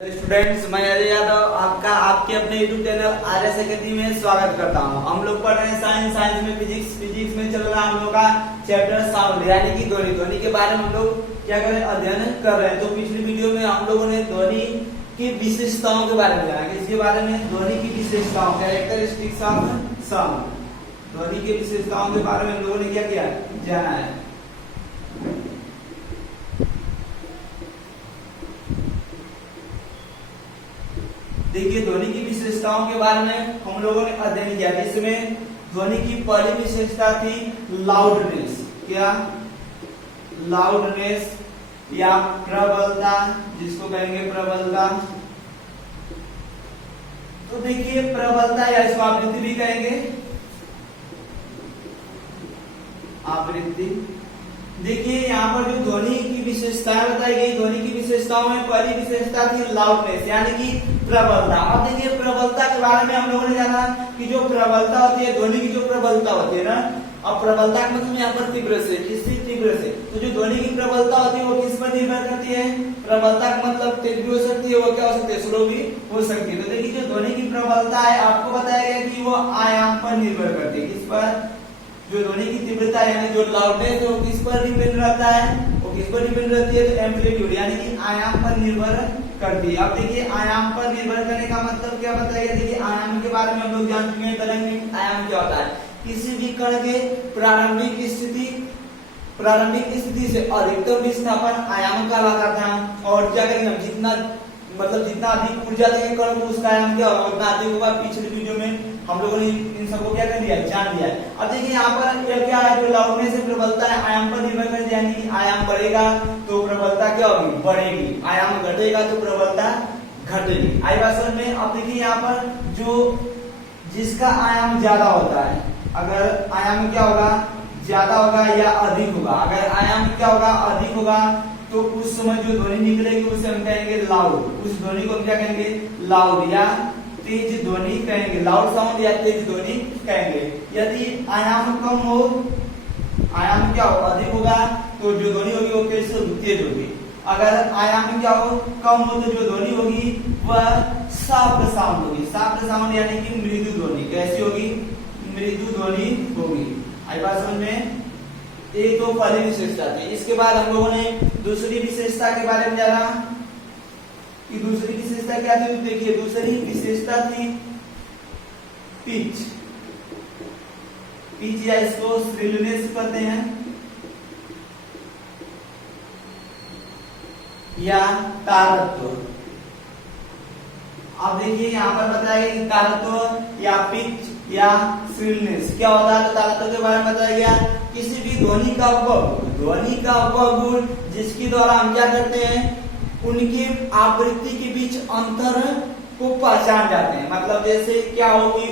Students, मैं अजय यादव आपका आपके अपने यूट्यूब चैनल आरएस अकेडमी में स्वागत करता हूं। हम लोग पढ़ रहे हैं साइंस में फिजिक्स में चल रहा है हम लोग का चैप्टर साउंड यानी कि ध्वनि के बारे में हम लोग क्या कर रहे हैं, अध्ययन कर रहे हैं। तो पिछली वीडियो में हम लोगों ने ध्वनि की विशेषताओं के बारे में जाना, इसके बारे में ध्वनि की विशेषताओं कैरेक्टरिस्टिक्स ऑफ साउंड, ध्वनि की विशेषताओं के बारे में हम लोगों ने क्या किया, जाना है। देखिए, ध्वनि की विशेषताओं के बारे में हम लोगों ने अध्ययन किया। इसमें ध्वनि की पहली विशेषता थी लाउडनेस। क्या? लाउडनेस या प्रबलता, जिसको कहेंगे प्रबलता। तो देखिए, प्रबलता या इसको आवृत्ति भी कहेंगे, आवृत्ति। देखिए, यहाँ पर जो ध्वनि की विशेषताएं बताई गई, ध्वनि की विशेषताओं में पहली विशेषता थी लाउडनेस यानी कि प्रबलता। अब देखिए, प्रबलता के बारे में हम लोगों ने जाना कि जो प्रबलता होती है, ध्वनि की जो प्रबलता होती है ना, अब प्रबलता का मतलब यहाँ पर तीव्र से, किससे तीव्र से। तो जो ध्वनि की प्रबलता होती है वो किस पर निर्भर करती है? प्रबलता का मतलब तेज भी हो सकती है, वो क्या हो सकती है, स्लो भी हो सकती है। तो देखिए, जो ध्वनि की प्रबलता है, आपको बताया गया कि वो आयाम पर निर्भर करती है। किस पर? जो ध्वनि की तीव्रता यानी जो लाउडनेस है वो किस पर डिपेंड रहता है, वो किस पर डिपेंड रहती है? तो एम्पलीट्यूड यानी कि आयाम पर निर्भर करती है। अब देखिए, आयाम पर निर्भर करने का मतलब क्या बताइए। देखिए, आयाम के बारे में हम लोग जान चुके हैं। तरंग आयाम क्या होता है? किसी भी कण के प्रारंभिक स्थिति से अधिकतम विस्थापन आयाम कहलाता था। और क्या करेंगे हम, जितना अधिक ऊर्जा देंगे कण को, उसका आयाम क्या होगा, उतना अधिक होगा। पिछले वीडियो में हम लोगों ने इन सबको क्या कर लिया, जान लिया। अब देखिए, यहाँ पर क्या है, जो लाउडनेस से प्रबलता है आयाम पर निर्भर करती है, यानी कि आयाम बढ़ेगा तो प्रबलता क्या होगी, बढ़ेगी। आयाम घटेगा तो प्रबलता घटेगी। आई बात समझ में? अब देखिए, यहाँ पर जो जिसका आयाम ज्यादा होता है, अगर आयाम क्या होगा, ज्यादा होगा या अधिक होगा, अगर आयाम क्या होगा, अधिक होगा, तो उस समय जो ध्वनि निकलेगी उसे हम कहेंगे लाउड। उस ध्वनि को हम क्या कहेंगे, लाउड या तेज ध्वनि कहेंगे, लाउड साउंड या तेज ध्वनि कहेंगे। यदि आयाम कम हो, आयाम क्या हो, अधिक होगा, तो जो ध्वनि होगी वो कैसे होगी, तेज होगी। अगर आयाम क्या हो, कम हो, तो जो ध्वनि होगी वह सॉफ्ट साउंड होगी। सॉफ्ट साउंड यानी कि मृदु ध्वनि। कैसी होगी? मृदु ध्वनि होगी। आई बात समझ में? एक तो पहली विशेषता थी। इसके बाद हम लोगों ने दूसरी विशेषता के बारे में जाना कि दूसरी विशेषता क्या थी। देखिए, दूसरी विशेषता थी पिच। पिच या इसको श्रिलनेस कहते हैं, या तारत्व। अब देखिए, यहाँ पर बताया गया कि तारत्व या पिच या श्रिलनेस क्या होता है। तो तारत्व के बारे में बताया गया, किसी भी ध्वनि का वह गुण जिसके द्वारा हम क्या करते हैं, उनकी आवृत्ति के बीच अंतर को पहचान जाते हैं। मतलब जैसे क्या हो कि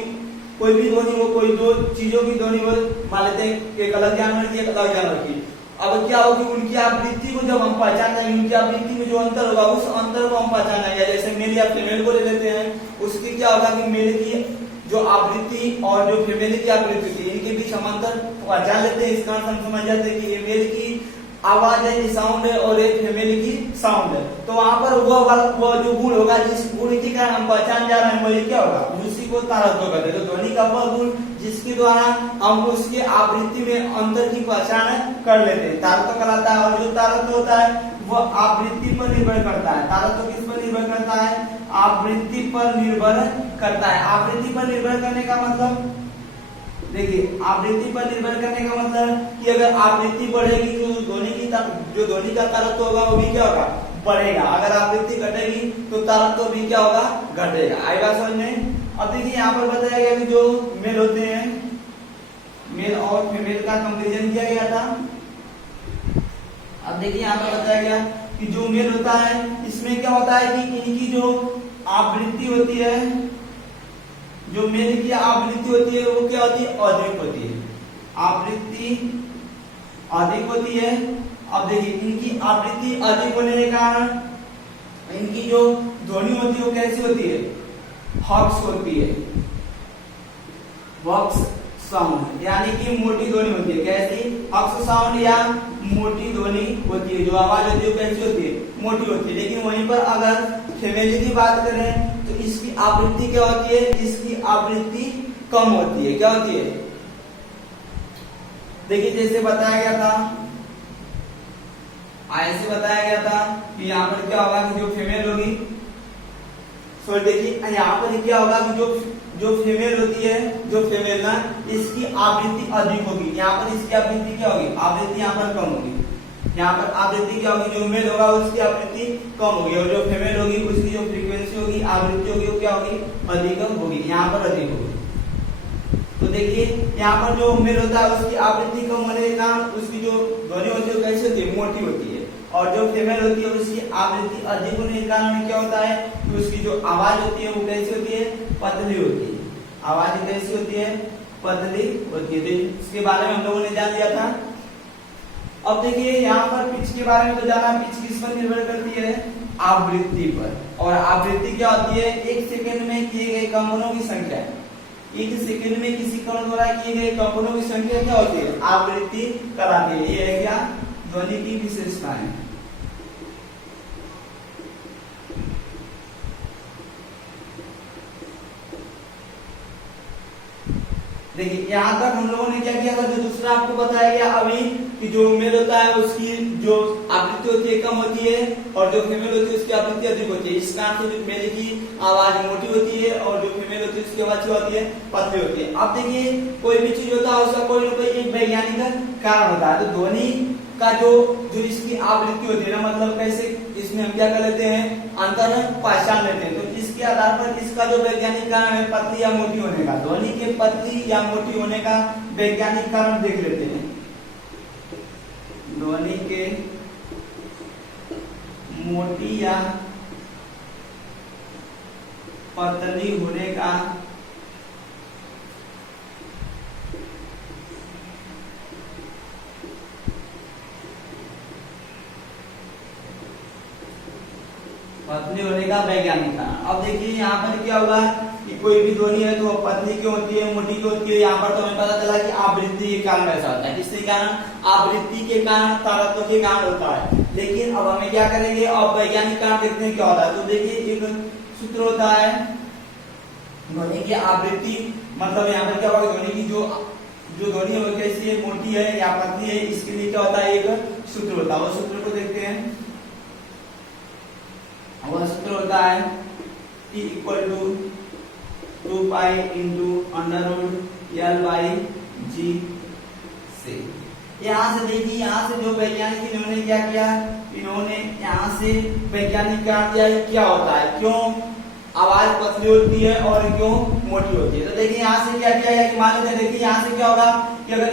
कोई भी ध्वनि हो, कोई दो चीजों की ध्वनि हो, मान लेते हैं एक अलग जानवर की, एक अलग जानवर की। अब क्या हो कि उनकी आवृत्ति को जब हम पहचान जाएंगे, उनकी आवृत्ति में जो अंतर होगा, उस अंतर को हम पहचान जाएंगे। जैसे मेल या फीमेल को ले लेते हैं, उसकी क्या होगा कि मेल की जो आवृत्ति और जो फीमेल की आवृत्ति थी, इनके बीच हम अंतर पहचान लेते हैं। इसका हम समझ जाते हैं कि ये मेल की आवाज है, ये साउंड है, और एक फीमेल की साउंड है। तो वहां पर वो जो गुण होगा, जिस गुण के कारण हम पहचान जा रहे हैं, वो क्या होगा, उसी को तारत्व कहते हैं। तो ध्वनि का वह गुण जिसके द्वारा हम उसके आवृत्ति में अंतर की पहचान कर लेते हैं, तारत्व कहलाता है। और जो तारत्व होता है वह आवृत्ति पर निर्भर करता है। तारत्व किस पर निर्भर करता है? आवृत्ति पर निर्भर करता है। आवृत्ति पर निर्भर करने का मतलब, देखिए, आवृत्ति पर निर्भर करने का मतलब कि अगर आवृत्ति बढ़ेगी तो जो ध्वनि का तारत्व होगा वो भी क्या होगा, बढ़ेगा। अगर आवृत्ति घटेगी तो तारत्व भी क्या होगा, घटेगा। आई बात समझ में? अब देखिए, यहाँ पर बताया गया कि जो मेल होते हैं, मेल और फीमेल का कंपैरिजन किया गया था। अब देखिए, यहाँ पर बताया गया कि जो मेल होता है, इसमें क्या होता है कि इनकी जो आवृत्ति होती है, जो मेल की आवृत्ति होती है वो क्या होती है, अधिक होती है। आवृत्ति अधिक होती है। अब देखिए, इनकी आवृत्ति अधिक होने के कारण इनकी जो ध्वनि होती है वो कैसी होती है, हॉक्स होती है, वॉक्स साउंड यानी कि मोटी ध्वनि होती है। कैसी? हॉक्स साउंड या मोटी ध्वनि होती है। जो आवाज होती है वो कैसी होती है, मोटी होती है। लेकिन वहीं पर अगर फैमिली की बात करें तो इसकी आवृत्ति क्या होती है, इसकी आवृत्ति कम होती है। क्या होती है, देखिए जैसे बताया गया था, ऐसे बताया गया था कि यहाँ पर क्या होगा कि जो फीमेल होगी, सो देखिए यहाँ पर क्या होगा कि जो फीमेल होती है, जो फीमेल ना, इसकी आवृत्ति अधिक होगी। यहाँ पर इसकी आवृत्ति क्या होगी, आवृत्ति यहाँ पर कम होगी। यहाँ पर आवृत्ति क्या होगी, जो मेल होगा उसकी आवृत्ति कम होगी और जो फीमेल होगी उसकी जो फ्रीक्वेंसी होगी, आवृत्ति होगी, वो क्या होगी, अधिक होगी। यहाँ पर अधिक होगी। तो देखिए यहाँ पर जो मेल होता है उसकी आवृत्ति कम होने के कारण उसकी जो ध्वनि होती है कैसे होती है, मोटी होती है। और जो फीमेल होती है उसकी आवृत्ति अधिक होने के कारण क्या होता है कि उसकी जो आवाज होती है वो कैसी होती है, पतली होती है। आवाज कैसी होती है, पतली होती है। तो इसके बारे में हम लोगों ने जान लिया था। अब देखिए यहाँ पर पिच के बारे में तो जाना, पिच किस पर निर्भर करती है, आवृत्ति पर। और आवृत्ति क्या होती है, एक सेकंड में किए गए कंपनों की संख्या। एक सेकंड में किसी कण द्वारा किए गए कंपनों की संख्या क्या होती है, आवृत्ति कहलाती है। ये है क्या, ध्वनि की विशेषता है। देखिए यहाँ तक हम लोगों ने क्या किया था, जो दूसरा आपको बताया गया अभी कि जो मेल होता है उसकी जो आवृत्ति होती है कम होती है और जो फीमेल होती है उसकी आवृत्ति अधिक होती है। इस कारण से जो मेल की आवाज मोटी होती है और जो फीमेल होती है उसकी आवाज क्या होती है, पतली होती है। अब देखिए कोई भी चीज होता है उसका कोई ना कोई एक वैज्ञानिक कारण होता है। तो ध्वनि का जो इसकी आवृत्ति होती है ना, मतलब कैसे इसमें हम क्या कर लेते हैं, अंतर पहचान लेते हैं। तो इसके आधार पर इसका जो वैज्ञानिक कारण है पतली या मोटी होने का, ध्वनि के पतली या मोटी होने का वैज्ञानिक कारण देख लेते हैं। ध्वनि के मोटी या पतली होने का पतली होने का वैज्ञानिक कारण। अब देखिए यहाँ पर क्या हुआ कि कोई भी ध्वनि है तो पतली क्यों होती है, मोटी क्यों होती है। यहाँ पर तो हमें पता चला कि आवृत्ति के कारण ऐसा होता है। किसके कारण, आवृत्ति के कारण, तारत्व के कारण होता है। लेकिन अब हमें क्या करेंगे, अब वैज्ञानिक कारण देखते हैं क्या होता है। तो देखिए एक सूत्र होता है ध्वनि की आवृत्ति, मतलब यहाँ पर क्या होगा, ध्वनि की जो ध्वनि है वो कैसी है, मोटी है या पतली है, इसके लिए क्या होता है, एक सूत्र होता है। वो सूत्र को देखते हैं। वह सूत्र होता है T = 2 पाई इंटू √L/G से। यहाँ से देखिए, यहाँ से जो वैज्ञानिक इन्होंने क्या किया, इन्होंने यहाँ से वैज्ञानिक कारण दिया क्या होता है, क्यों आवाज पतली होती है और क्यों मोटी होती है। तो देखिए यहाँ से क्या किया, मान लेते हैं, देखिए यहाँ से क्या होगा कि अगर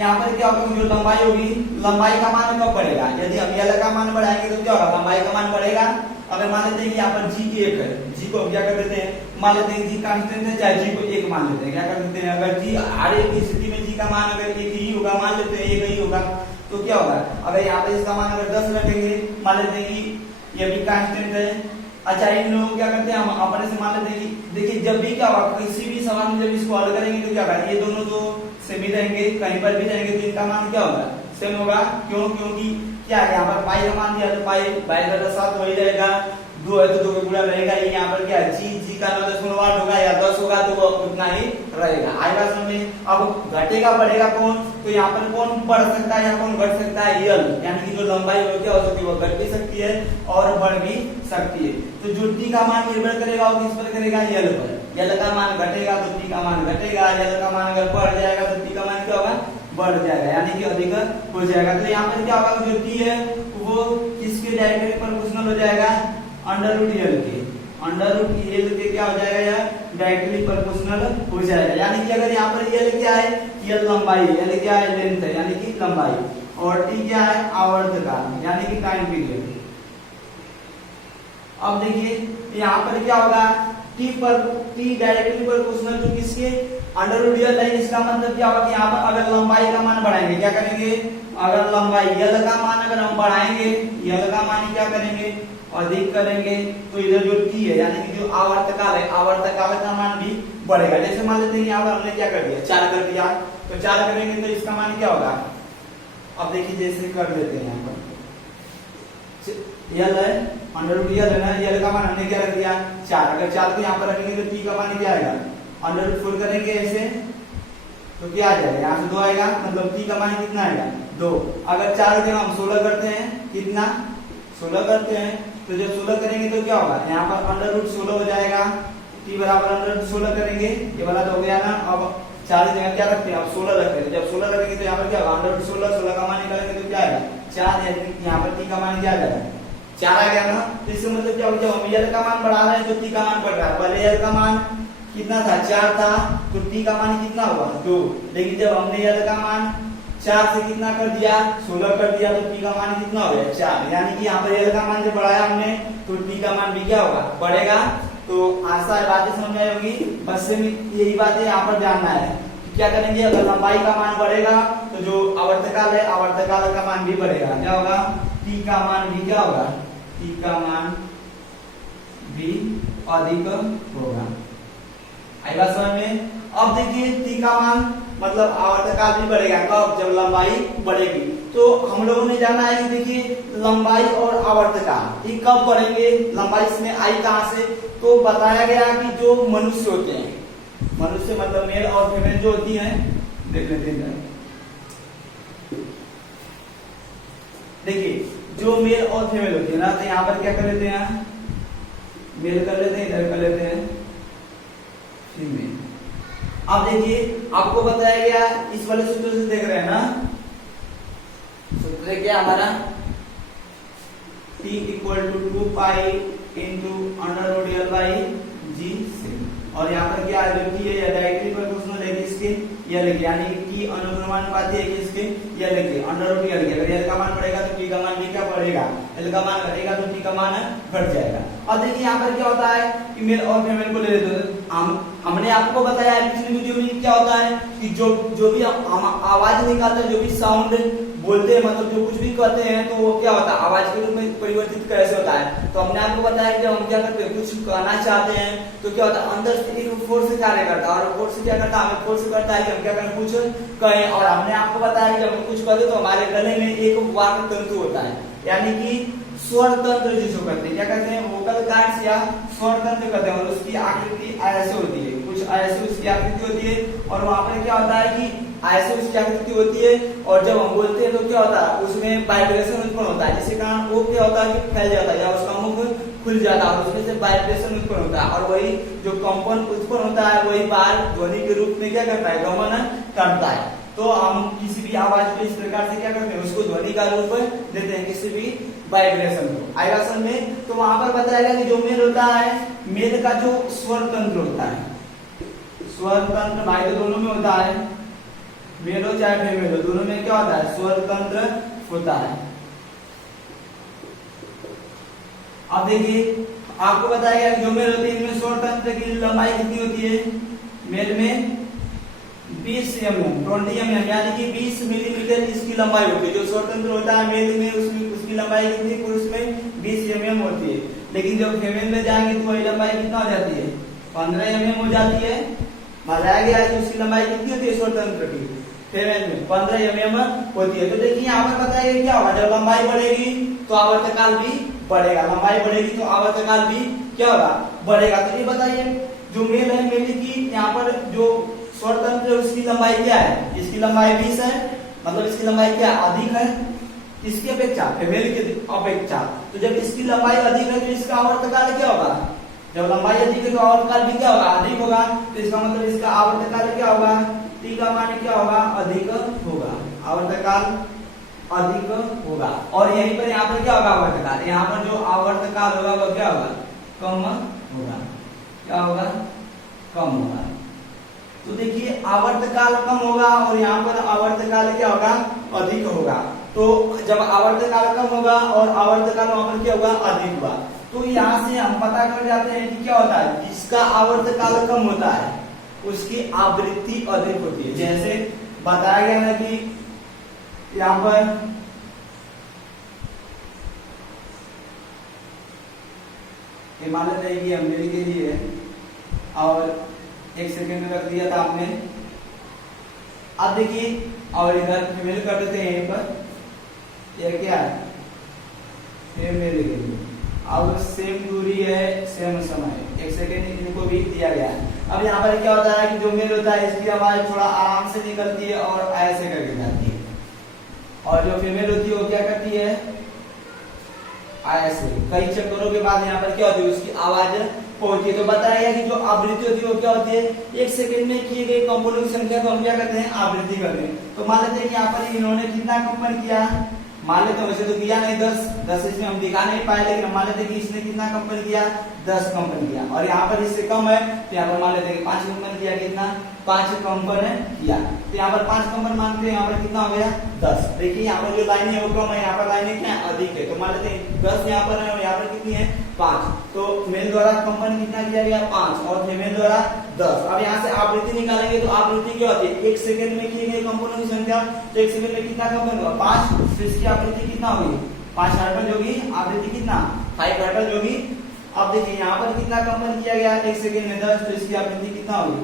यहाँ पर क्या होगा, जो लंबाई होगी, लंबाई का मान कब बढ़ेगा, यदि हम L का मान बढ़ाएंगे तो क्या होगा, लंबाई का मान बढ़ेगा। अगर मान लेते हैं कि यहाँ पर G 1 है, G को क्या कर देते हैं, मान लेते हैं G कांस्टेंट है, चाहे G को 1 मान लेते हैं, क्या कर देते हैं, अगर G हर एक स्थिति में G का मान अगर 1 ही होगा, मान लेते हैं 1 ही होगा, तो क्या होगा, अगर यहाँ पर इसका मान अगर 10 रखेंगे, मान लेते हैं कि ये भी कांस्टेंट है। अच्छा, इन लोग क्या करते हैं, हम अपने से मान लेते हैं कि देखिए जब भी क्या होगा, किसी भी सवाल में जब इसको हल करेंगे तो क्या होगा, ये दोनों तो सेम ही रहेंगे, कहीं पर भी रहेंगे तो इनका मान क्या होगा, सेम होगा। क्यों, क्योंकि क्या है, यहाँ पर पाई का मान दिया तो पाई 22/7 वही रहेगा, 2 है तो 2 का गुणा रहेगा। ये यहाँ पर क्या है, जी का 9.8 होगा या 10 होगा तो वो उतना ही रहेगा, आएगा समझ। अब घटेगा बढ़ेगा कौन, तो यहाँ पर कौन बढ़ सकता है या कौन घट सकता है, L, यानी कि जो लंबाई हो क्या हो सकती है, वो घट भी सकती है और बढ़ भी सकती है। तो जो T का मान निर्भर करेगा वो किस पर करेगा, L पर। L का मान घटेगा तो T का मान घटेगा, L का मान अगर बढ़ जाएगा तो T का मान क्या होगा, बढ़ जाएगा, यानी कि अधिक हो जाएगा। तो यहाँ पर क्या होगा, जो T है वो किसके डायरेक्टली प्रोपोर्शनल हो जाएगा, √L के, √L के क्या हो जाएगा, या डायरेक्टली प्रोपोर्शनल हो जाएगा। यानी कि अगर यहाँ पर L क्या है, L लंबाई, L क्या है, लेंथ है, यानी कि लंबाई, और T क्या है, आवर्तकाल, यानी कि टाइम पीरियड। अब देखिए यहाँ पर क्या होगा, T डायरेक्टली प्रोपोर्शनल टू किसके, √L है। इसका मतलब क्या होगा कि यहाँ पर अगर लंबाई का मान बढ़ाएंगे, क्या करेंगे, अगर लंबाई L का मान अगर हम बढ़ाएंगे, L का मान क्या करेंगे, अधिक करेंगे, तो इधर जो T है यानी कि जो आवर्तकाल है, आवर्तकाल का मान भी बढ़ेगा। जैसे मान लेते हैं यहाँ पर हमने क्या कर दिया, 4 कर दिया, तो 4 करेंगे तो इसका मान क्या होगा। अब देखिए जैसे कर लेते हैं, यहाँ पर L है अंडर रूट यल है ना, यल का मान हमने क्या रख दिया 4। अगर 4 को यहाँ पर रखेंगे तो टी का मान क्या आएगा, अंडर रूट 4 करेंगे ऐसे तो क्या आ जाएगा, यहाँ से 2 आएगा, मतलब टी का मान कितना आएगा 2। अगर 4 के हम 16 करते हैं, कितना 16 करते हैं, तो जब 16 करेंगे तो क्या होगा, यहाँ पर अंडर रूट 16 हो जाएगा, टी बराबर अंडर रूट 16 करेंगे, ये वाला तो हो गया ना। अब 4 की जगह क्या रखते हैं, अब 16 रखते हैं, जब 16 रखेंगे तो यहाँ पर क्या होगा, अंडर रूट 16 का मान निकालेंगे तो क्या आएगा 4, यानी यहाँ पर टी का मान क्या आ जाएगा 4 आ गया ना। तो इससे मतलब क्या होगा, जब हम यल का मान बढ़ा रहे हैं तो टी का मान बढ़ रहा है। पहले यल का मान कितना था 4 था, तो टी का मान कितना हुआ 2, लेकिन जब हमने यल का मान 4 से कितना कर दिया 16 कर दिया, तो टी का मान कितना हो गया 4, यानी कि यहाँ पर यल का मान जब बढ़ाया हमने तो टी का मान भी क्या होगा बढ़ेगा। तो आशा है बातें समझ में आई होगी, बस से यही बातें यहाँ पर जानना है कि क्या करेंगे, अगर लंबाई का मान बढ़ेगा तो जो आवर्तकाल है आवर्तकाल का मान भी बढ़ेगा, क्या होगा टी का मान भी क्या होगा, टी का मान भी अधिक होगा। आई बात समझ में। अब देखिए टी का मान मतलब आवर्तकाल भी बढ़ेगा कब, जब लंबाई बढ़ेगी। तो हम लोगों ने जाना है कि देखिए लंबाई और आवर्तकाल ये कब बढ़ेंगे, लंबाई इसमें आई कहां से, तो बताया गया कि जो मनुष्य होते हैं, मनुष्य मतलब मेल और फीमेल जो होती हैं, देख लेते हैं देखिए जो मेल और फीमेल होती है ना, तो यहाँ पर क्या कर लेते हैं, मेल कर लेते हैं, इधर कर लेते हैं फीमेल। अब देखिए आपको बताया गया इस वाले सूत्र से देख रहे हैं ना, सूत्र क्या हमारा t equal to 2 pi into under root l by g से, और यहाँ पर क्या है जो t है या डायरेक्टली प्रोपोर्शनल है किसके, यल के, यानी कि t अनुक्रमानुपाती है किसके, यल के, अंडर रूट यल के। अगर यल का मान बढ़ेगा तो t का मान भी क्या बढ़ेगा, यल का मान घटेगा तो t का मान घट जाएगा। अब देखिए यहाँ पर क्या होता है कि मेल और फीमेल को ले लेते हैं, हमने आपको बताया है पिछले वीडियो में क्या होता है कि जो भी हम आवाज निकालते हैं, जो भी साउंड बोलते हैं, मतलब जो कुछ भी कहते हैं, तो वो क्या होता है आवाज के रूप में परिवर्तित कैसे होता है। तो हमने आपको बताया कि जब हम क्या करते हैं कुछ कहना चाहते हैं तो क्या होता है अंदर से एक फोर्स कार्य करता है, और फोर्स क्या करता है, हमें फोर्स करता है कि हम क्या करें कुछ कहें। और हमने आपको बताया कि जब हम कुछ कहते तो हमारे गले में एक वाक् तंतु होता है, यानी कि स्वर तंत्र जिसको कहते हैं, क्या कहते हैं वोकल कार्ड्स या स्वर तंत्र कहते हैं, और उसकी आकृति ऐसे होती है, कुछ ऐसे उसकी आकृति होती है, और वहां पर क्या होता है कि ऐसे उसकी आकृति होती है, और जब हम बोलते हैं तो क्या होता है उसमें वाइब्रेशन उत्पन्न होता है, जिसके कारण वो क्या होता है कि फैल जाता है या उसका मुख खुल जाता है, और उसमें से वाइब्रेशन उत्पन्न होता है, और वही जो कंपन उत्पन्न होता है वही बार ध्वनि के रूप में क्या करता है गमन करता है। तो हम किसी भी आवाज को इस प्रकार से क्या करते हैं उसको ध्वनि का रूप देते हैं, किसी भी वाइब्रेशन को। आएगा समझ में। तो वहां पर बताया कि जो मेल होता है, मेल का जो स्वर तंत्र होता है, स्वर तंत्र भाई दोनों में होता है, मेल हो चाहे फीमेल हो, दोनों में क्या होता है स्वर तंत्र होता है। अब देखिए आपको बताया गया जो मेल होती है इनमें स्वर तंत्र की लंबाई कितनी होती है, मेल में 20 mm 20 mm यानी कि 20 मिलीमीटर इसकी लंबाई होती है। जो स्वतंत्र होता है मेल में उसमें उसकी लंबाई कितनी, पुरुष में 20 mm होती है, लेकिन जब फीमेल में जाएंगे तो वही लंबाई कितना हो जाती है 15 mm हो जाती है। बताया गया है उसकी लंबाई कितनी होती है स्वतंत्र की, फीमेल में 15 mm होती है। तो देखिए यहाँ पर बताया गया क्या होगा, जब लंबाई बढ़ेगी तो आवर्तकाल भी बढ़ेगा, लंबाई बढ़ेगी तो आवर्तकाल भी क्या होगा बढ़ेगा। तो ये बताइए जो मेल है, मेल की यहाँ पर जो स्वतंत्र उसकी लंबाई क्या है, इसकी लंबाई 20 है, मतलब इसकी लंबाई क्या अधिक है इसकी अपेक्षा, फीमेल की अपेक्षा। तो जब इसकी लंबाई अधिक है तो इसका आवर्तकाल क्या होगा, जब लंबाई अधिक है तो आवर्तकाल भी क्या होगा अधिक होगा। तो इसका मतलब इसका आवर्तकाल क्या होगा, टी का मान क्या होगा अधिक होगा, आवर्तकाल अधिक होगा। और यहीं पर यहाँ पर क्या होगा आवर्तकाल, यहाँ पर जो आवर्तकाल होगा वह क्या होगा कम होगा, क्या होगा कम होगा। तो देखिए आवर्तकाल कम होगा और यहाँ पर आवर्तकाल क्या होगा अधिक होगा। तो जब आवर्तकाल कम होगा और आवर्तकाल वहां पर क्या होगा अधिक होगा, तो यहाँ से हम पता कर जाते हैं कि क्या होता है जिसका आवर्तकाल कम होता है उसकी आवृत्ति अधिक होती है। जैसे बताया गया ना कि यहाँ पर हिमालय रहेगी अमरेली के लिए, और 1 सेकेंड में रख दिया था आपने। अब देखिए और इधर फीमेल कर देते हैं यहीं पर, यह क्या है फीमेल के लिए। अब सेम दूरी है, सेम समय, 1 सेकेंड इनको भी दिया गया है। अब यहाँ पर क्या होता है कि जो मेल होता है इसकी आवाज थोड़ा आराम से निकलती है और ऐसे करके जाती है, और जो फीमेल होती है वो क्या करती है, ऐसे। कई चक्करों के बाद यहाँ पर क्या होती है, उसकी आवाज पहुंचती है। तो बताया गया कि जो आवृत्ति होती है वो क्या होती है, 1 सेकेंड में किए गए कंपनों की संख्या को हम क्या करते हैं, आवृत्ति करते हैं। तो मान लेते हैं कि यहाँ पर इन्होंने कितना कंपन किया, मान लेते हैं, वैसे तो किया नहीं 10 इसमें हम दिखा नहीं पाए, लेकिन मान लेते हैं कि इसने कितना कंपन किया, 10 कंपन किया, और यहाँ पर इससे कम है तो यहाँ पर मान लेते हैं कि 5 कंपन किया, कितना 5 कंपन किया। तो यहाँ पर 5 कंपन मानते हैं, यहाँ पर कितना हो गया 10। देखिए यहाँ पर जो लाइन है वो कम है, यहाँ पर लाइन क्या है, अधिक है। तो मान लेते हैं 10 यहाँ पर है और यहाँ पर कितनी है 5। तो मेल द्वारा कंपन कितना किया गया 5 और फीमेल द्वारा 10। अब यहाँ से आवृत्ति निकालेंगे तो आवृत्ति क्या होती है, 1 सेकेंड में किए गए कंपनों की संख्या, तो 1 सेकेंड में कितना कंपन हुआ 5, तो इसकी आवृत्ति कितना होगी 5 हर्ट्ज होगी, आवृत्ति कितना 5 हर्ट्ज होगी। अब देखिए यहाँ पर कितना कंपन किया गया 1 सेकेंड में 10, तो इसकी आवृत्ति कितना होगी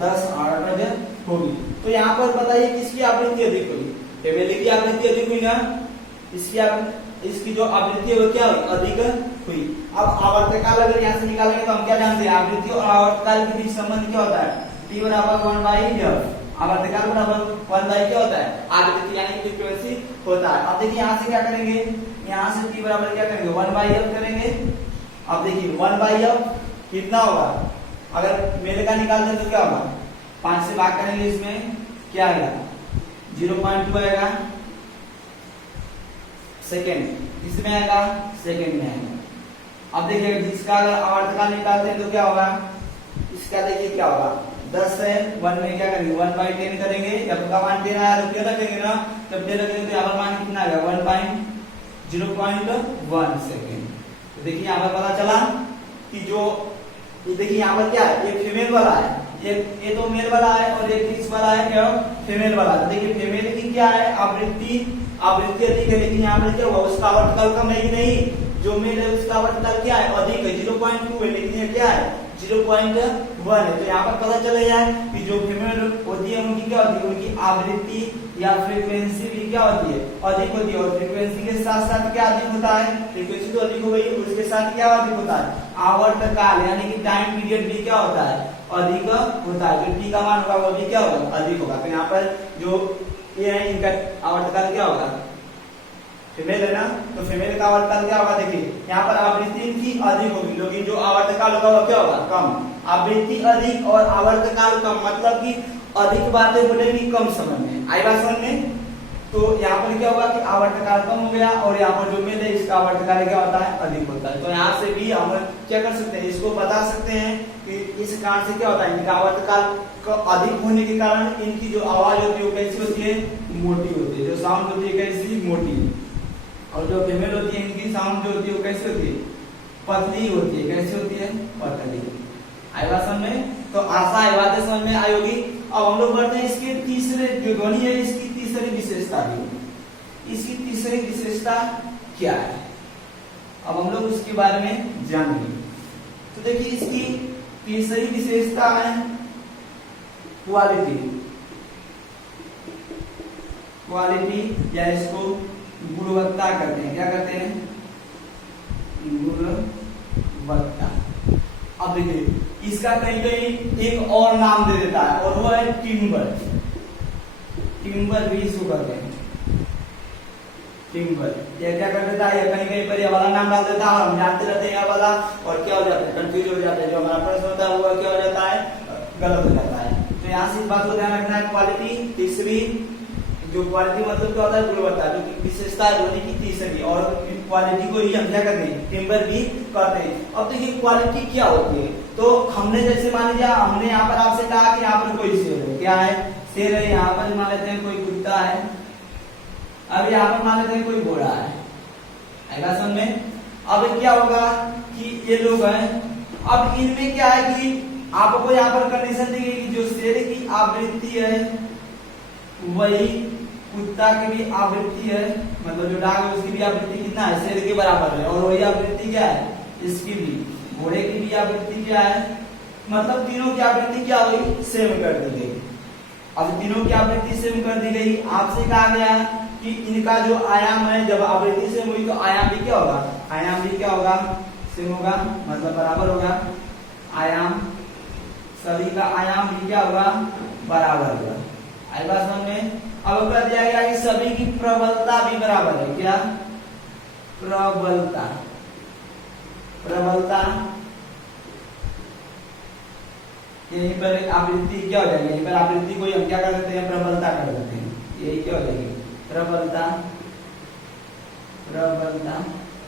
10 हर्ट्ज होगी। तो यहाँ पर बताइए किसकी आवृत्ति अधिक होगी, फीमेल की आवृत्ति अधिक हुई ना, इसकी जो आवृत्ति है वो क्या हुई, अधिक हुई। अब आवर्तकाल अगर यहाँ से निकालेंगे तो हम क्या जानते हैं, आवृत्ति और आवर्तकाल के बीच संबंध क्या होता है, T बराबर 1/f, आवर्तकाल बराबर 1 क्या होता है, आवृत्ति यानी फ्रीक्वेंसी होता है। अब देखिए यहाँ से क्या करेंगे, यहाँ से T बराबर क्या करेंगे 1/f करेंगे। अब देखिए 1/f कितना होगा, अगर मेल का निकालते हैं तो क्या होगा, 5 से भाग करेंगे, इसमें क्या आएगा 0.2 आएगा सेकेंड, इसमें आएगा सेकेंड में आएगा। अब देखिए जिसका अगर आवर्तकाल निकालते हैं तो क्या होगा, इसका देखिए क्या होगा 10 है, 1 में क्या करेंगे 1/10 करेंगे, जब का मान 10 आया तो क्या रखेंगे ना, जब 10 रखेंगे तो यहाँ पर मान कितना आएगा 1/0.1 सेकेंड। तो देखिए यहाँ पर पता चला कि जो देखिए यहाँ पर क्या है, ये फीमेल वाला है, ये तो मेल वाला है और ये किस वाला है, क्या फीमेल वाला। तो देखिए फीमेल की क्या है, आवृत्ति अधिक है, लेकिन यहाँ पर क्या हुआ, उसका आवर्तकाल कम है कि नहीं, जो मेल है उसका आवर्तकाल क्या है अधिक है 0.2 है, लेकिन ये क्या है 0.1 है। तो यहाँ पर पता चलेगा कि जो फीमेल होती है उनकी क्या होती है, उनकी आवृत्ति या फ्रीक्वेंसी भी क्या होती है अधिक होती है, और फ्रीक्वेंसी के साथ साथ क्या अधिक होता है, फ्रीक्वेंसी तो अधिक हो गई, उसके साथ क्या अधिक होता है, आवर्तकाल यानी कि टाइम पीरियड भी क्या होता है अधिक होता है। जो टी का मान होगा वो भी क्या होगा अधिक होगा। तो यहाँ पर जो ये है इनका आवर्तकाल क्या होगा, फीमेल है ना, तो फीमेल का आवर्तकाल क्या होगा, देखिए यहाँ पर आवृत्ति इनकी अधिक होगी, लेकिन जो आवर्तकाल होगा वो क्या होगा कम। आवृत्ति अधिक और आवर्तकाल कम, मतलब कि अधिक बातें बोलेंगी कम समय में, आई बात समझ में। तो यहाँ पर क्या होगा कि आवर्तकाल कम हो गया, और यहाँ पर जो मेल है इसका आवर्तकाल क्या होता है अधिक होता है। तो यहाँ से भी हम क्या कर सकते हैं, इसको बता सकते हैं कि इस कारण से क्या होता है, इनका आवर्तकाल अधिक होने के कारण इनकी जो आवाज होती है वो कैसी होती है, मोटी होती है, जो साउंड होती है कैसी मोटी, और जो फीमेल होती है इनकी साउंड जो होती है वो कैसी होती है, पतली होती है, कैसी होती है पतली। आई बात समझ में, तो आशा है बातें समझ में आई होगी। अब हम लोग बढ़ते हैं इसके तीसरे, जो ध्वनि है इसकी तीसरी विशेषता भी, इसकी तीसरी विशेषता क्या है, अब हम लोग उसके बारे में जानेंगे। तो देखिए इसकी तीसरी विशेषता है क्वालिटी, या इसको गुणवत्ता करते हैं, क्या करते हैं गुणवत्ता। अब देखिए इसका कहीं कहीं एक और नाम दे देता है, और वो है टिम्बर भी इसको कहते हैं, टिम्बर। ये क्या कर देता है, कहीं कहीं पर ये वाला नाम डाल देता है, हम जानते रहते हैं यह वाला, और क्या हो जाता है कंफ्यूज हो जाता है, जो हमारा प्रश्न होता है वो क्या हो जाता है गलत हो जाता है। तो यहाँ से इस बात को ध्यान रखना है, क्वालिटी तीसरी, जो क्वालिटी मतलब क्या होता है गुणवत्ता, जो विशेषता है ध्वनि की तीसरी, और क्वालिटी को ही हम क्या करते हैं टिम्बर भी कहते हैं। अब देखिए क्वालिटी क्या होती है, तो हमने जैसे मान लिया, हमने यहाँ पर आपसे कहा कि यहाँ पर कोई शेर है, क्या है शेर है, यहाँ पर मान लेते हैं कोई कुत्ता है, अब यहाँ पर मान लेते हैं कोई घोड़ा है, ऐसा समझ में। अब क्या होगा कि ये लोग हैं, अब इनमें क्या है कि आपको यहाँ पर कंडीशन दी गई, जो शेर की आवृत्ति है वही कुत्ता की भी आवृत्ति है, मतलब जो डाग है उसकी भी आवृत्ति कितना है शेर के बराबर है, और वही आवृत्ति क्या है इसकी भी, घोड़े की भी आवृत्ति क्या है, मतलब तीनों की आवृत्ति क्या हुई सेम कर दी गई। अब तीनों की आवृत्ति सेम कर दी गई, आपसे कहा गया कि इनका जो आयाम है जब आवृत्ति सेम हुई तो आयाम भी क्या होगा, आयाम भी क्या होगा, सेम होगा, मतलब बराबर होगा। आयाम, सभी का आयाम भी क्या होगा, बराबर होगा। आई बात समझ में। अब कर दिया गया कि सभी की प्रबलता भी बराबर है, क्या, प्रबलता, प्रबलता यहीं पर आवृत्ति क्या हो जाएगी, यहीं पर आवृत्ति को हम क्या कर देते हैं, प्रबलता कर देते हैं, यही क्या हो जाएगी, प्रबलता, प्रबलता।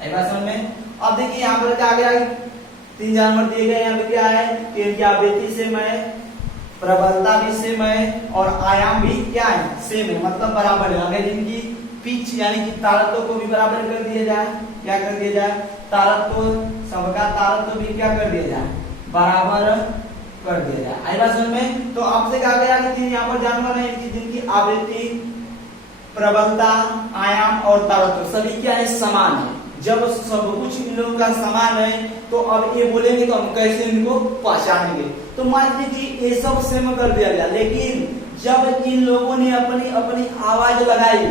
आई बात समझ में। अब देखिए यहाँ पर क्या गया, 3 जानवर दिए गए, यहाँ पे क्या है कि इनकी आवृत्ति सेम है, प्रबलता भी सेम है और आयाम भी क्या है, सेम है, मतलब बराबर है। अगर इनकी पिच यानी कि तारत्व को भी बराबर कर दिया जाए, क्या कर दिया जाए, तारत्व, सबका तारत्व भी क्या कर दिया जाए, बराबर कर दिया जाए। आई बात समझ में। तो आपसे कहा गया कि 3 यहाँ पर जानवर हैं जिनकी आवृत्ति, प्रबलता, आयाम और तारत्व सभी क्या है, समान है। जब सब कुछ इन लोगों का समान है तो अब ये बोलेंगे तो हम कैसे इनको पहचानेंगे। तो मान लीजिए ये सब सेम कर दिया गया, लेकिन जब इन लोगों ने अपनी अपनी आवाज लगाई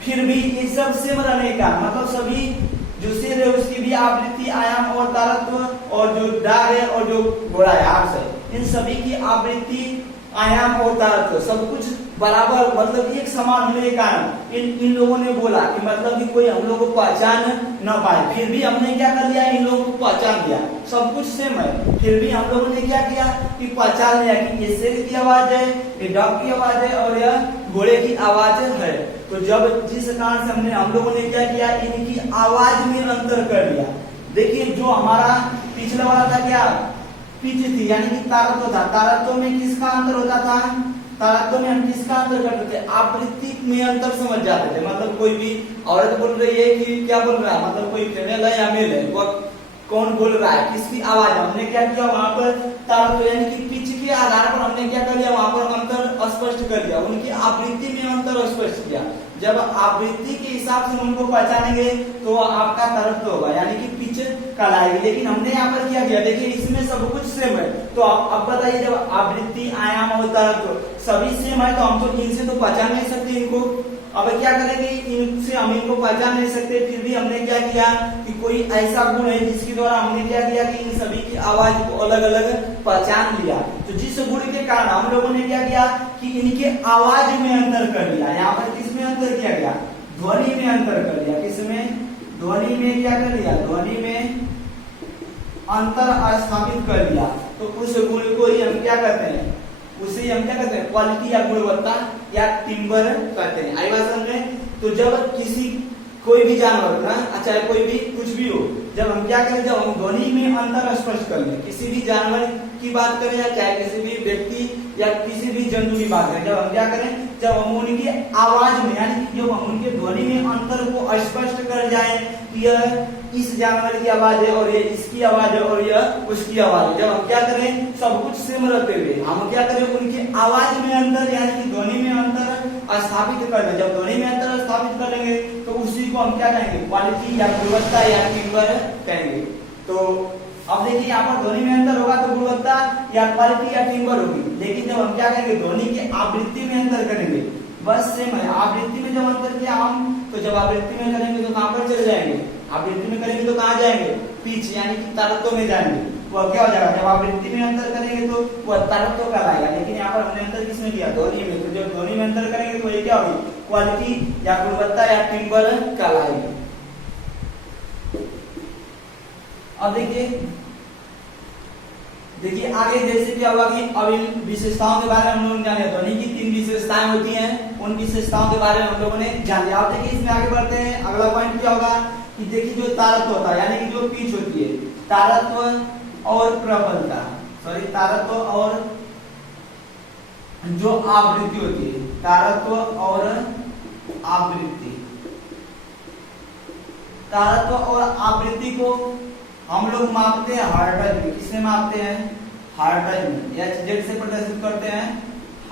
फिर भी ये सब सेम रहने का मतलब सभी जो सिर है उसकी भी आवृत्ति, आयाम और तारत्व, और जो डाग है और जो घोड़ा है, आर्स है, इन सभी की आवृत्ति, आयाम और तारत्व सब कुछ बराबर मतलब एक समान होने के कारण इन लोगों ने बोला कि मतलब कि कोई हम लोग को पहचान न पाए, फिर भी हमने क्या कर लिया, इन लोगों को पहचान लिया, सब कुछ सेम है, फिर भी हम लोगों ने क्या किया कि पहचान लिया कि ये शेर की आवाज है, ये डॉग की आवाज है और यह घोड़े की आवाज है। तो जब जिस कारण से हम लोगों ने क्या किया, इनकी आवाज में अंतर कर लिया। देखिए जो हमारा पिछला वाला था क्या, पिच थी यानी कि तारत्व था, तारत्व में किसका अंतर होता था, तारत्व में हम किसका अंतर करते थे, आवृत्ति में अंतर समझ जाते थे। मतलब कोई भी औरत बोल रही है कि क्या बोल रहा है, मतलब कोई फीमेल है या मेल है, वो कौन बोल रहा है, किसकी आवाज है, हमने क्या किया वहां पर तारत्व यानी कि पिच के आधार पर हमने क्या कर लिया, वहां पर अंतर स्पष्ट कर दिया, उनकी आवृत्ति में अंतर स्पष्ट किया। जब आवृत्ति के हिसाब से उनको पहचानेंगे तो आपका तारत्व होगा यानी कि पिच कहलाएगी। लेकिन हमने यहाँ पर क्या किया, देखिए इसमें सब कुछ सेम है, तो अब बताइए जब आवृत्ति, आयाम और तारत्व सभी सेम है तो हम तो इनसे तो पहचान नहीं सकते इनको। अब क्या करेंगे, इनसे हम इनको पहचान नहीं सकते, फिर भी हमने क्या किया कि कोई ऐसा गुण है जिसके द्वारा हमने क्या किया कि इन सभी की आवाज को अलग अलग पहचान लिया। तो जिस गुण के कारण हम लोगों ने क्या किया कि इनके आवाज में अंतर कर दिया। यहाँ पर किसमें अंतर किया गया, ध्वनि में अंतर कर दिया, किसमें, ध्वनि में क्या कर दिया, ध्वनि में अंतर स्थापित कर दिया। तो उस गुण को ही हम क्या करते हैं, उसे हम क्या कहते हैं, क्वालिटी या गुणवत्ता या टिम्बर कहते हैं। आई बात समझ में। तो जब किसी कोई भी जानवर ना, चाहे कोई भी कुछ भी हो, जब हम क्या करें, जब हम ध्वनि में अंतर स्पष्ट कर लें, किसी भी जानवर की बात करें या चाहे किसी भी व्यक्ति या किसी भी जंतु की बात करें, जब हम क्या करें, जब हम उनकी आवाज में यानी कि जब हम उनके ध्वनि में अंतर को स्पष्ट कर जाए कि यह इस जानवर की आवाज है और ये इसकी आवाज है और यह उसकी आवाज है, जब हम क्या करें सब कुछ सेम रखते हुए हम क्या करें उनकी आवाज में अंतर यानी कि ध्वनि में अंतर स्थापित कर दें। जब ध्वनि में अंतर स्थापित करेंगे तो उसी को हम क्या कहेंगे, क्वालिटी या गुणवत्ता या टिम्बर कहेंगे। तो अब देखिए यहाँ पर ध्वनि में अंतर होगा तो गुणवत्ता या क्वालिटी या टिम्बर होगी, लेकिन जब हम क्या करेंगे ध्वनि की आवृत्ति में अंतर करेंगे, बस सेम है। आवृत्ति में जब अंतर किया हम, तो जब आवृत्ति में करेंगे तो कहां पर चले जाएंगे, आवृत्ति में करेंगे तो कहां जाएंगे, पिच यानी कि तारत्व में जाएंगे। वह क्या हो जाएगा, जब आवृत्ति में अंतर करेंगे तो वह तारत्व कहलाएगा, लेकिन यहाँ पर हमने अंतर किसमें किया, ध्वनि में। तो जब ध्वनि में अंतर करेंगे तो ये क्या होगी, क्वालिटी या गुणवत्ता या टिम्बर कहलाएगी। अब देखिए आगे जैसे क्या होगा कि अब इन विशेषताओं के बारे में हम लोग जाने, ध्वनि की 3 विशेषताएं होती हैं, उन विशेषताओं के बारे में हम लोगों ने जान लिया। अब देखिए इसमें आगे बढ़ते हैं, अगला पॉइंट क्या होगा कि देखिए जो तारत्व होता है यानी कि जो पिच होती है, तारत्व और प्रबलता, सॉरी तारत्व और जो आवृत्ति होती है, तारत्व और आवृत्ति, तारत्व और आवृत्ति को हम लोग मापते हैं हर्ट्ज में। किससे मापते हैं, हर्ट्ज में, या जेड से प्रदर्शित करते हैं,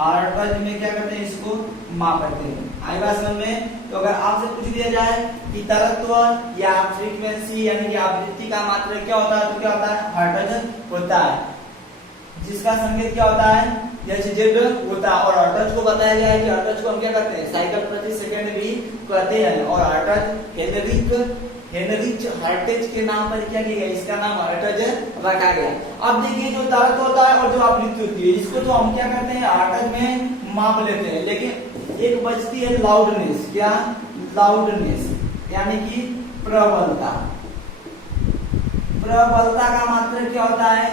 हर्ट्ज में क्या करते हैं, इसको मापते हैं। आई बात समझ में। तो अगर आपसे पूछ दिया जाए कि तारत्व या फ्रीक्वेंसी यानी कि आवृत्ति का मात्रक क्या होता है, तो क्या होता है, हर्ट्ज होता है, जिसका संकेत क्या होता है, जेड होता है। और हर्ट्ज को बताया गया है कि हर्ट्ज को हम क्या करते हैं, साइकिल प्रति सेकंड भी कहते हैं और हर्टज हेनरिच हर्टेज के नाम पर क्या किया गया, इसका नाम हर्टज रखा गया। अब देखिए जो दर्द होता है और जो आवृत्ति होती है इसको तो हम क्या करते हैं हर्टज में माप लेते हैं, लेकिन एक बचती है लाउडनेस। क्या? लाउडनेस यानी कि प्रबलता। प्रबलता का मात्रक क्या होता है?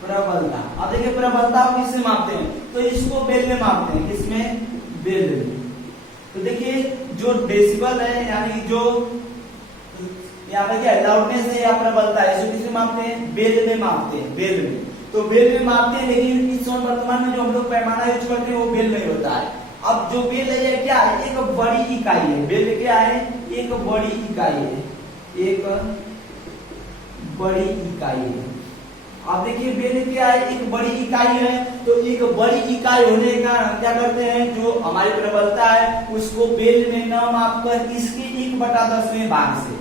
प्रबलता। अब देखिए प्रबलता को किससे मापते हैं, तो इसको बेल में मापते हैं। किसमें? बेल में। तो देखिए जो डेसिबल है यानी कि जो यहाँ पे क्या है लाउडनेस है या प्रबलता है, इसको किसमें मापते हैं? बेल में मापते हैं। बेल में तो बेल में मापते हैं, लेकिन इस समय वर्तमान में जो हम लोग पैमाना यूज करते हैं वो बेल नहीं होता है। अब जो बेल है क्या है? एक बड़ी इकाई है। बेल क्या है? एक बड़ी इकाई है। एक बड़ी इकाई है। अब देखिए बेल क्या है? एक बड़ी इकाई है। तो एक बड़ी इकाई होने का हम क्या करते हैं, जो हमारी प्रबलता है उसको बेल में न मापकर इसके 1/10वें भाग से,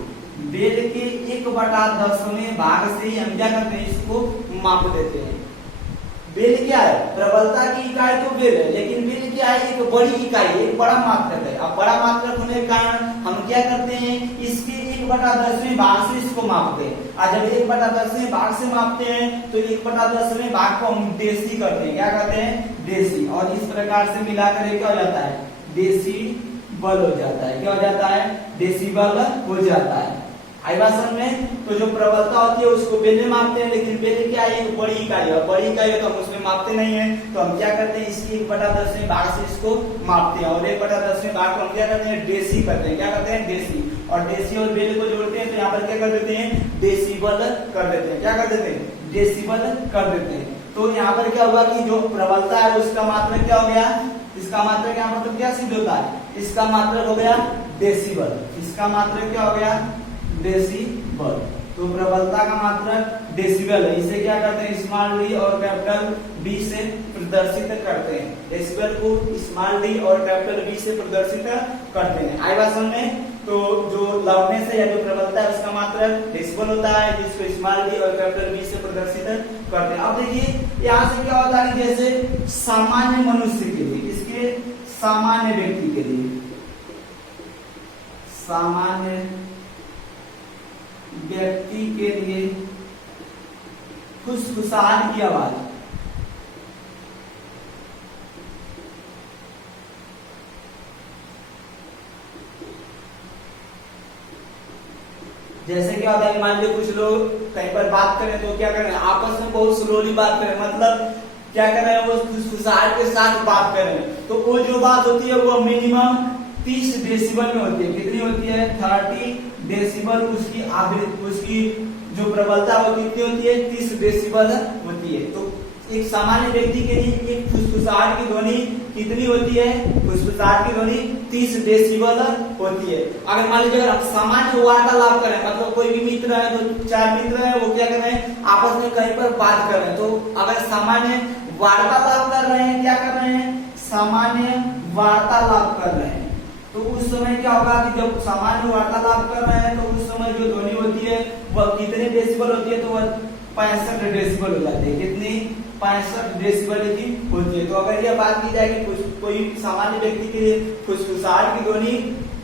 बेल के 1/10वें भाग से ही हम क्या करते हैं, इसको माप देते हैं। बेल क्या है? प्रबलता की इकाई तो बेल है, लेकिन बेल क्या है? एक बड़ी इकाई, एक बड़ा मात्रक है। अब बड़ा मात्रक होने के कारण हम क्या करते हैं, इसके 1/10वें भाग से इसको मापते हैं। और जब 1/10वें भाग से मापते हैं तो 1/10वें भाग को हम डेसी करते हैं। क्या करते हैं? डेसी। और इस प्रकार से मिलाकर क्या हो जाता है? डेसीबल हो जाता है। क्या हो जाता है? डेसीबल हो जाता है। आई बात समझ में? तो जो प्रबलता होती है उसको बेल में मापते हैं, लेकिन बेल क्या है? एक बड़ी इकाई है। बड़ी इकाई है तो हम उसमें मापते नहीं है, तो हम क्या करते हैं, इसकी 1/10वें भाग से इसको मापते हैं। और 1/10वें भाग को हम क्या करते हैं? डेसी करते हैं। क्या करते हैं? डेसी। और डेसी और बेल को जोड़ते हैं तो यहाँ पर क्या कर देते हैं? डेसिबल कर देते हैं। क्या कर देते हैं? डेसिबल कर देते हैं। तो यहाँ पर क्या हुआ कि जो प्रबलता है उसका मात्रक क्या हो गया? इसका मात्रक यहाँ पर तो क्या सिद्ध होता है? इसका मात्रक हो गया डेसिबल। इसका मात्रक क्या हो गया? डेसिबल। तो प्रबलता का मात्रक डेसिबल है। इसे क्या करते हैं? स्मॉल डी और कैपिटल बी से प्रदर्शित करते हैं। डेसिबल को स्मॉल डी और कैपिटल बी से प्रदर्शित करते हैं। आई बात समझ में? तो जो लाउडनेस है या जो प्रबलता है उसका मात्रक डेसिबल होता है, जिसको स्मॉल डी और कैपिटल बी से प्रदर्शित करते हैं। अब देखिए यहाँ से क्या होता है, जैसे सामान्य मनुष्य के लिए, इसके सामान्य व्यक्ति के लिए, सामान्य व्यक्ति के लिए फुसफुसाहट की आवाज, जैसे क्या होता है, मान लीजिए कुछ लोग कहीं पर बात करें तो क्या करें, आपस में बहुत स्लोली बात करें, मतलब क्या कर रहे हैं, वो फुसफुसाहट के साथ बात कर रहे हैं, तो वो जो बात होती है वो मिनिमम 30 डेसिबल में होती है। कितनी होती है? 30 डेसिबल। उसकी आवृत्ति, उसकी जो प्रबलता वो कितनी होती है? 30 डेसिबल होती है। तो एक सामान्य व्यक्ति के लिए एक फुसफुसाहट की ध्वनि कितनी होती है? फुसफुसाहट की ध्वनि 30 डेसिबल होती है। अगर मान लीजिए अगर सामान्य वार्तालाप करें, मतलब कोई भी मित्र है, तो 4 मित्र है, वो क्या कर रहे हैं, आपस में कहीं पर बात कर रहे हैं, तो अगर सामान्य वार्तालाप कर रहे हैं, क्या कर रहे हैं, सामान्य वार्तालाप कर रहे हैं, तो उस समय क्या होगा कि जब सामान्य वार्तालाप कर रहे हैं तो उस समय जो ध्वनि होती है वह कितने डेसिबल होती है? तो वह 65 डेसिबल हो जाती है। कितनी? 65 डेसिबल की होती है। तो अगर यह बात की जाए कि कोई सामान्य व्यक्ति के लिए फुसफुसाहट की ध्वनि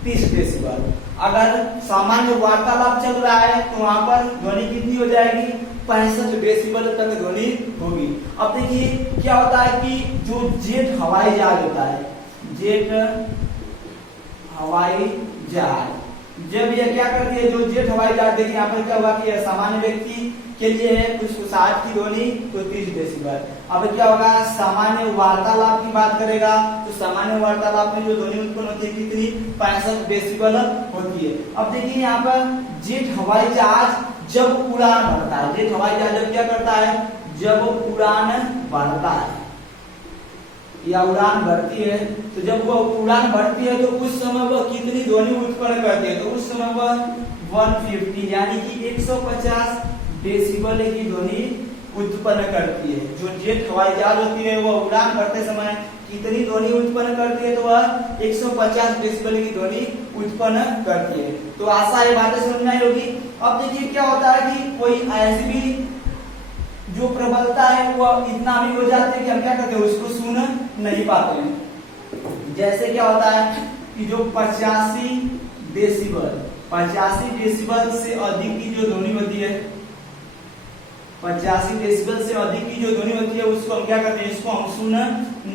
30 डेसिबल, अगर सामान्य वार्तालाप चल रहा है तो वहां पर ध्वनि कितनी हो जाएगी? 65 डेसिबल तक ध्वनि होगी। अब देखिए क्या होता है कि जो जेट हवाई जहाज होता है, जेट हवाई जहाज, जब यह क्या करती है, जो जेट हवाई जहाज, देखिए यहाँ पर क्या हुआ कि सामान्य व्यक्ति के लिए है फुसफुसाहट की ध्वनि तो 30 डेसिबल। अब क्या होगा, सामान्य वार्तालाप की बात करेगा तो सामान्य वार्तालाप में जो ध्वनि उत्पन्न होती है कितनी? 65 डेसिबल होती है। अब देखिए यहाँ पर जेट हवाई जहाज जब उड़ान भरता है, जेट हवाई जहाज जब क्या करता है, जब उड़ान भरता है या उड़ान भरती है, तो जब वह उड़ान भरती है तो उस समय वह कितनी ध्वनि उत्पन्न करती है? तो उस समय वह 150 यानी कि 150 डेसिबल की ध्वनि उत्पन्न करती है। जो जेट हवाई जहाज होती है वह उड़ान भरते समय कितनी ध्वनि उत्पन्न करती है? तो वह 150 डेसिबल की ध्वनि उत्पन्न करती है। तो आशा ये बातें समझ में आई होगी। अब देखिए क्या होता है कि कोई ऐसी भी जो प्रबलता है वो इतना भी हो जाती है कि हम क्या करते हैं, उसको सुन नहीं पाते हैं। जैसे क्या होता है कि जो 85 डेसिबल से अधिक की जो ध्वनि होती है, 85 डेसिबल से अधिक की जो ध्वनि होती है उसको हम क्या करते हैं, इसको हम सुन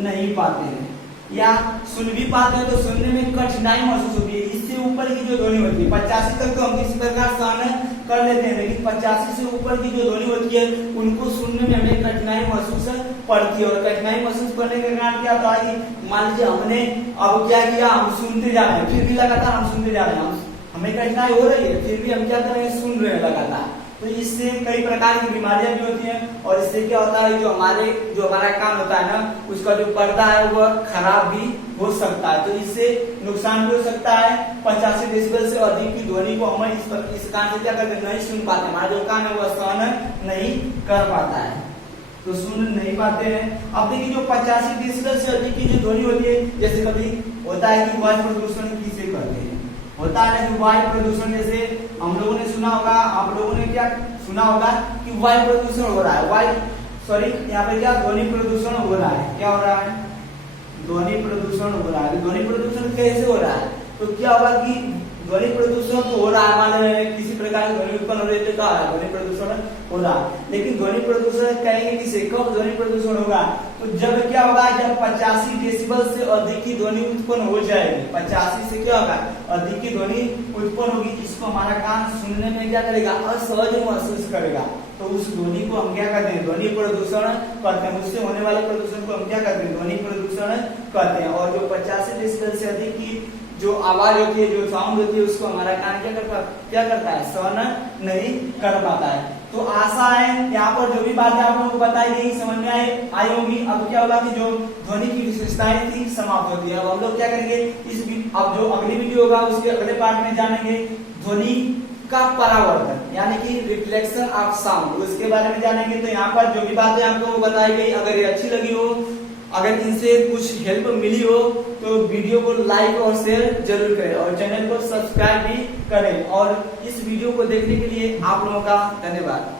नहीं पाते हैं, या सुन भी पाते हैं तो सुनने में कठिनाई महसूस होती है। इससे ऊपर की जो ध्वनि होती है 85 तक तो हम किसी प्रकार सहन कर लेते हैं, लेकिन 85 से ऊपर की जो ध्वनि होती है उनको सुनने में हमें कठिनाई महसूस पड़ती है। और कठिनाई महसूस करने के कारण क्या होता है कि मान लीजिए हमने अब क्या किया, हम सुनते जा रहे हैं, फिर भी लगातार हम सुनते जा रहे हैं, हमें कठिनाई हो रही है, फिर भी हम क्या कर रहे हैं, सुन रहे हैं लगातार। तो इससे कई प्रकार की बीमारियां भी होती हैं, और इससे क्या होता है जो हमारा कान होता है ना, उसका जो पर्दा है वह खराब भी हो सकता है। तो इससे नुकसान भी हो सकता है। 85 डेसिबल से अधिक की ध्वनि को हम इस कान से क्या करते हैं, नहीं सुन पाते, हमारा जो कान है वह सहन नहीं कर पाता है, तो सुन नहीं पाते हैं। अब देखिए जो 85 डेसिबल से अधिक की जो ध्वनि होती है, जैसे कभी होता है कि वायु प्रदूषण किसे कहते हैं, होता है कि वायु प्रदूषण, जैसे हम लोगों ने सुना होगा, आप लोगों ने क्या सुना होगा कि वायु प्रदूषण हो रहा है, यहाँ पे क्या ध्वनि प्रदूषण हो रहा है, क्या हो रहा है, ध्वनि प्रदूषण हो रहा है। ध्वनि प्रदूषण कैसे हो रहा है, तो क्या होगा कि ध्वनि प्रदूषण तो हो रहा है, मान लीजिए किसी प्रकार की ध्वनि उत्पन्न हो रही है, कहा ध्वनि प्रदूषण हो रहा है, लेकिन ध्वनि प्रदूषण कहेंगे किसे, कब ध्वनि प्रदूषण होगा, तो जब क्या होगा, जब 85 डेसिबल से अधिक की ध्वनि उत्पन्न हो जाएगी, 85 से क्या होगा, अधिक की ध्वनि उत्पन्न होगी, इसको हमारा कान सुनने में क्या करेगा, असहज महसूस करेगा, तो उस ध्वनि को हम क्या कहते हैं, ध्वनि प्रदूषण कहते हैं। उससे होने वाले प्रदूषण को हम क्या कहते हैं, ध्वनि प्रदूषण कहते हैं। और जो 85 डेसिबल से अधिक की जो आवाज होती है, जो साउंड होती है, उसको हमारा कान क्या करता है, सहन नहीं कर पाता है। तो आशा है यहाँ पर जो भी बातें आप लोगों को बताई गई समझ में आई होगी। अब क्या होगा कि जो ध्वनि की विशेषताएं थी समाप्त होती है। अब हम लोग क्या करेंगे, अब जो अगली वीडियो होगा उसके अगले पार्ट में जानेंगे ध्वनि का परावर्तन, यानी कि रिफ्लेक्शन ऑफ साउंड, उसके बारे में जानेंगे। तो यहाँ पर जो भी बातें आपको बताई गई, अगर ये अच्छी लगी हो, अगर इनसे कुछ हेल्प मिली हो, तो वीडियो को लाइक और शेयर जरूर करें, और चैनल को सब्सक्राइब भी करें। और इस वीडियो को देखने के लिए आप लोगों का धन्यवाद।